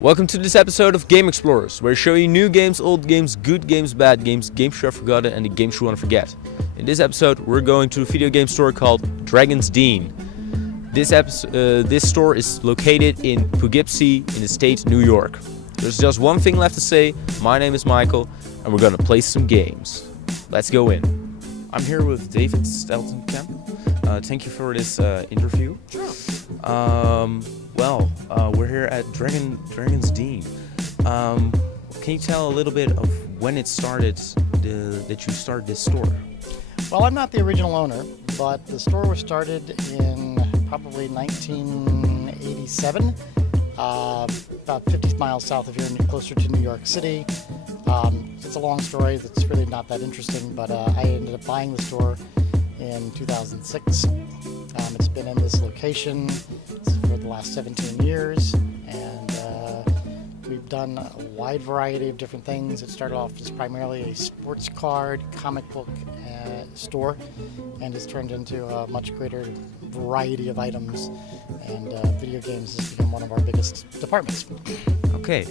Welcome to this episode of GameExplorers, where I show you new games, old games, good games, bad games, games you have forgotten, and the games you want to forget. In this episode, we're going to a video game store called Dragon's Den. This store is located in Poughkeepsie in the state New York. There's just one thing left to say. My name is Michael, and we're gonna play some games. Let's go in. I'm here with David Steltenkamp. Thank you for this interview. Sure. We're here at Dragon's Den. Can you tell a little bit of when it started, that you started this store? Well, I'm not the original owner, but the store was started in probably 1987, about 50 miles south of here, closer to New York City. It's a long story that's really not that interesting, but I ended up buying the store in 2006. It's been in this location for the last 17 years, and we've done a wide variety of different things. It started off as primarily a sports card, comic book store, and has turned into a much greater variety of items, and video games has become one of our biggest departments. Okay.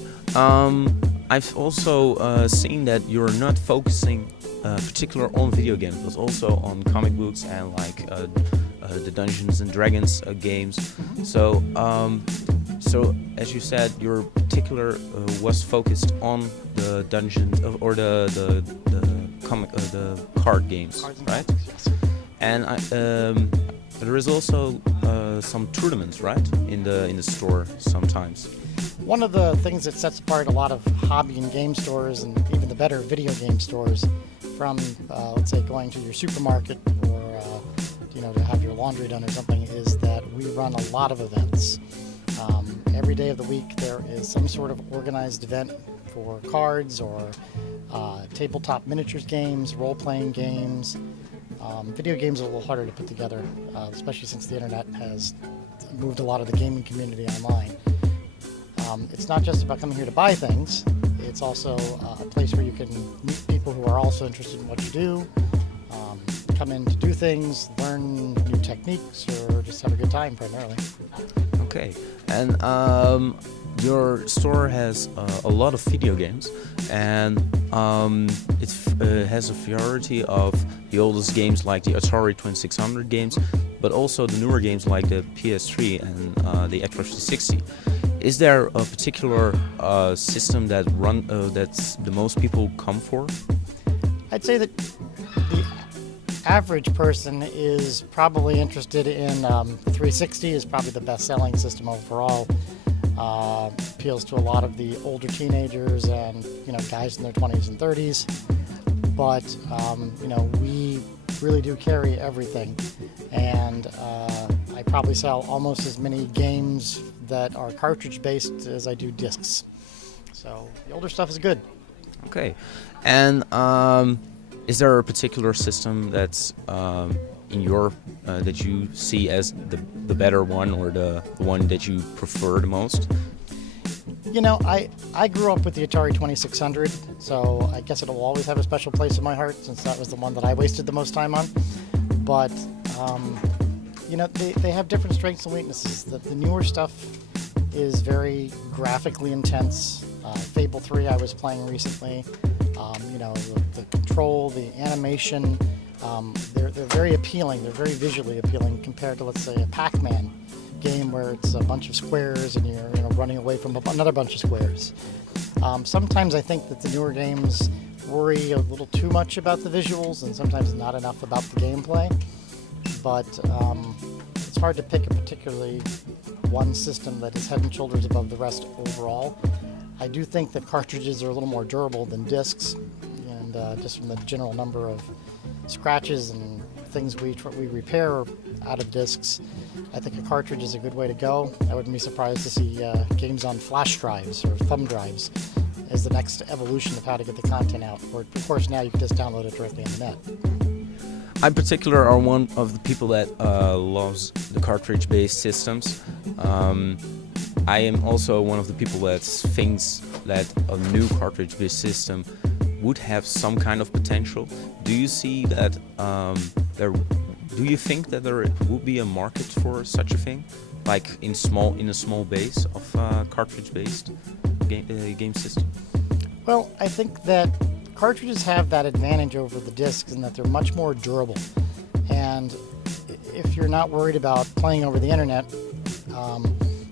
I've also seen that you're not focusing particular on video games, but also on comic books and like the Dungeons and Dragons games. So as you said, your particular was focused on the dungeons or the card games, right? Yes. And there is also some tournaments, right, in the store sometimes. One of the things that sets apart a lot of hobby and game stores, and even the better video game stores, from let's say going to your supermarket or to have your laundry done or something, is that we run a lot of events. Every day of the week there is some sort of organized event for cards or tabletop miniatures games, role-playing games. Video games are a little harder to put together, especially since the internet has moved a lot of the gaming community online. It's not just about coming here to buy things, it's also a place where you can meet people who are also interested in what you do, come in to do things, learn new techniques, or just have a good time primarily. Okay, and your store has a lot of video games, and it has a variety of the oldest games like the Atari 2600 games, but also the newer games like the PS3 and the Xbox 360. Is there a particular system that that's the most people come for? I'd say that the average person is probably interested in 360 is probably the best-selling system overall. Appeals to a lot of the older teenagers and guys in their 20s and 30s. But we really do carry everything, and I probably sell almost as many games that are cartridge-based as I do discs. So the older stuff is good. Okay, and is there a particular system that's in your that you see as the better one, or the one that you prefer the most? I grew up with the Atari 2600, so I guess it'll always have a special place in my heart, since that was the one that I wasted the most time on. But they have different strengths and weaknesses. The newer stuff is very graphically intense. Fable 3 I was playing recently. The control, the animation, they're very appealing. They're very visually appealing compared to, let's say, a Pac-Man game where it's a bunch of squares and you're running away from another bunch of squares. Sometimes I think that the newer games worry a little too much about the visuals and sometimes not enough about the gameplay. But it's hard to pick a particularly one system that is head and shoulders above the rest overall. I do think that cartridges are a little more durable than discs, and just from the general number of scratches and things we repair out of discs, I think a cartridge is a good way to go. I wouldn't be surprised to see games on flash drives or thumb drives as the next evolution of how to get the content out. Or, of course, now you can just download it directly on the net. I in particular are one of the people that loves the cartridge-based systems. I am also one of the people that thinks that a new cartridge-based system would have some kind of potential. Do you see that do you think that there would be a market for such a thing? like in a small base of cartridge-based game system? Well, I think that cartridges have that advantage over the discs in that they're much more durable. And if you're not worried about playing over the internet,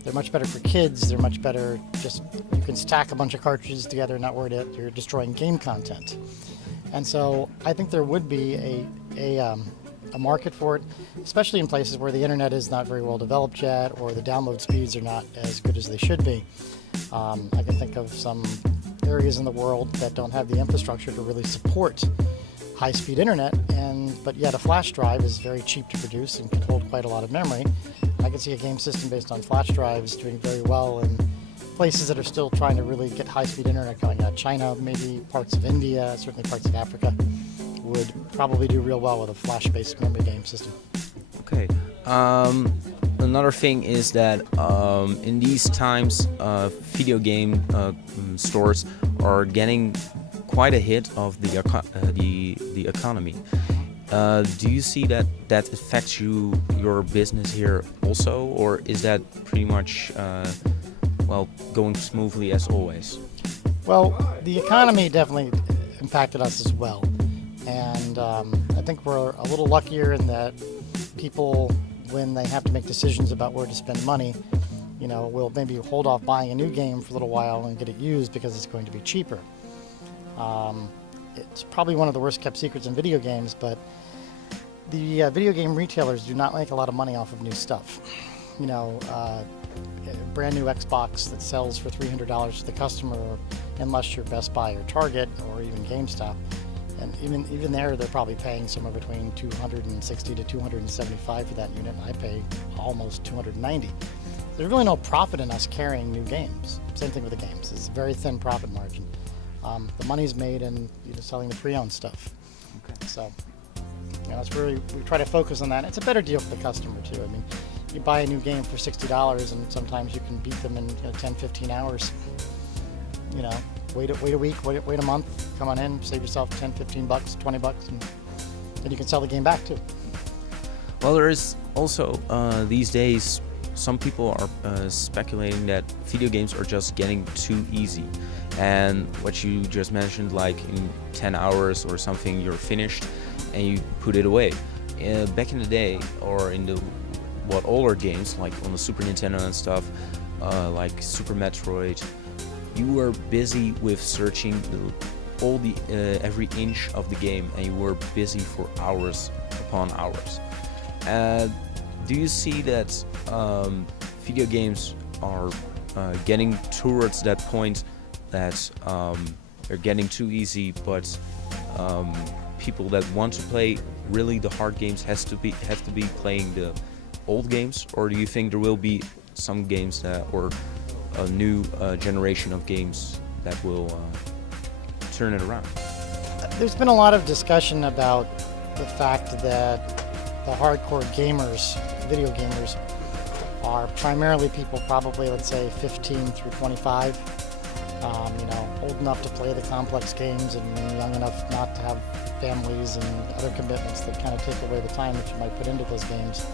they're much better for kids. They're much better just, you can stack a bunch of cartridges together and not worry that you're destroying game content. And so I think there would be a market for it, especially in places where the internet is not very well developed yet, or the download speeds are not as good as they should be. I can think of some areas in the world that don't have the infrastructure to really support high-speed internet, but yet a flash drive is very cheap to produce and can hold quite a lot of memory. I can see a game system based on flash drives doing very well in places that are still trying to really get high-speed internet going. China, maybe parts of India, certainly parts of Africa, would probably do real well with a flash-based memory game system. Okay. Another thing is that in these times, video game stores are getting quite a hit of the economy. Do you see that affects your business here also, or is that pretty much going smoothly as always? Well, the economy definitely impacted us as well, and I think we're a little luckier in that people, when they have to make decisions about where to spend money, will maybe hold off buying a new game for a little while and get it used because it's going to be cheaper. It's probably one of the worst kept secrets in video games, but the video game retailers do not make a lot of money off of new stuff. A brand new Xbox that sells for $300 to the customer, unless you're Best Buy or Target or even GameStop. And even there, they're probably paying somewhere between $260 to $275 for that unit, and I pay almost $290. There's really no profit in us carrying new games. Same thing with the games. It's a very thin profit margin. The money's made in selling the pre-owned stuff. Okay. So, that's where we try to focus on that. It's a better deal for the customer too. I mean, you buy a new game for $60, and sometimes you can beat them in 10, 15 hours. Wait a week, wait a month, come on in, save yourself 10, 15 bucks, 20 bucks, and then you can sell the game back too. Well, there is also these days some people are speculating that video games are just getting too easy, and what you just mentioned, like in 10 hours or something you're finished and you put it away. Back in the day, or in the older games like on the Super Nintendo and stuff, like Super Metroid, you were busy with searching every inch of the game, and you were busy for hours upon hours. Do you see that video games are getting towards that point that they're getting too easy, but people that want to play really the hard games have to be playing the old games, or do you think there will be some games or a new generation of games that will turn it around? There's been a lot of discussion about the fact that the hardcore gamers, video gamers, are primarily people probably, let's say, 15 through 25, old enough to play the complex games and young enough not to have families and other commitments that kind of take away the time that you might put into those games.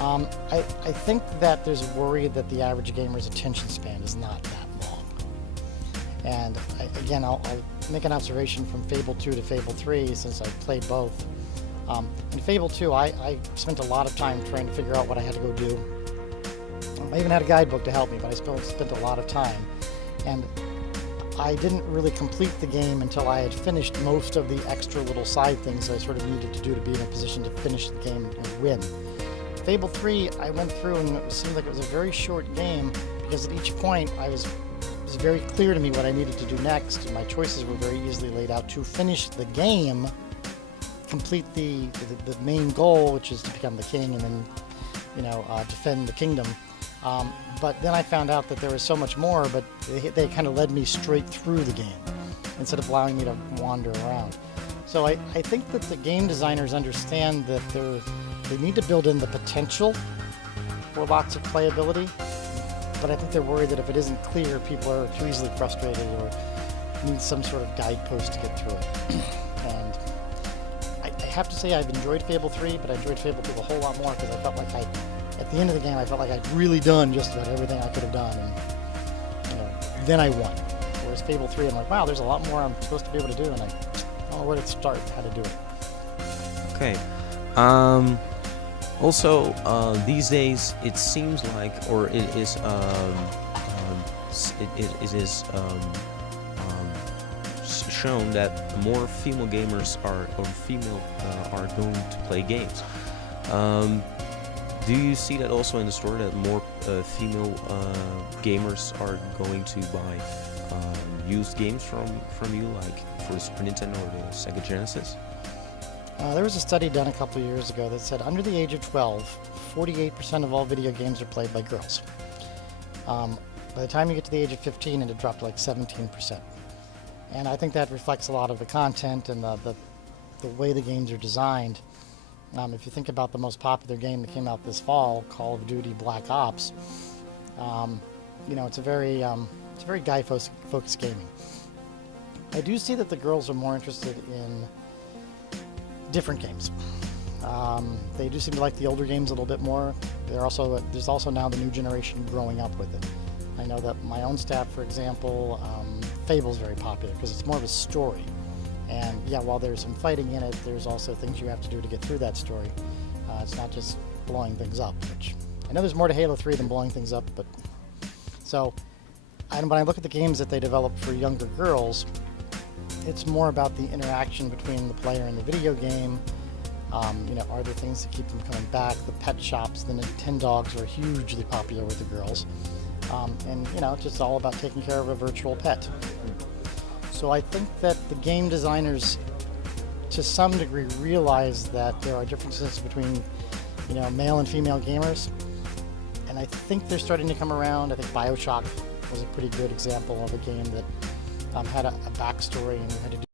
I think that there's a worry that the average gamer's attention span is not that long. And I'll make an observation from Fable 2 to Fable 3, since I played both. In Fable 2, I spent a lot of time trying to figure out what I had to go do. I even had a guidebook to help me, but I still spent a lot of time. And I didn't really complete the game until I had finished most of the extra little side things I sort of needed to do to be in a position to finish the game and win. Fable 3, I went through and it seemed like it was a very short game, because at each point it was very clear to me what I needed to do next, and my choices were very easily laid out to finish the game, complete the main goal, which is to become the king and then defend the kingdom. But then I found out that there was so much more, but they kind of led me straight through the game instead of allowing me to wander around. So I think that the game designers understand that they need to build in the potential for lots of playability, but I think they're worried that if it isn't clear, people are too easily frustrated or need some sort of guidepost to get through it. And I have to say I've enjoyed Fable 3, but I enjoyed Fable 2 a whole lot more because I felt like I at the end of the game, I felt like I'd really done just about everything I could have done, and then I won. Whereas Fable 3, I'm like, wow, there's a lot more I'm supposed to be able to do, and I don't know where to start, how to do it. Okay. Also, these days it seems like, or it is, it is shown that more female gamers are going to play games. Do you see that also in the store, that more female gamers are going to buy used games from you, like for the Super Nintendo or the Sega Genesis? There was a study done a couple of years ago that said under the age of 12, 48% of all video games are played by girls. By the time you get to the age of 15, it had dropped to like 17%. And I think that reflects a lot of the content and the way the games are designed. If you think about the most popular game that came out this fall, Call of Duty Black Ops, it's a very guy-focused gaming. I do see that the girls are more interested in different games. They do seem to like the older games a little bit more. There's also now the new generation growing up with it. I know that my own staff, for example, Fable's very popular because it's more of a story. And yeah, while there's some fighting in it, there's also things you have to do to get through that story. It's not just blowing things up, which I know there's more to Halo 3 than blowing things up, but so when I look at the games that they develop for younger girls, it's more about the interaction between the player and the video game. Are there things to keep them coming back? The pet shops, the Nintendogs are hugely popular with the girls. It's just all about taking care of a virtual pet. So I think that the game designers, to some degree, realize that there are differences between, male and female gamers. And I think they're starting to come around. I think BioShock was a pretty good example of a game that had a backstory and you had to do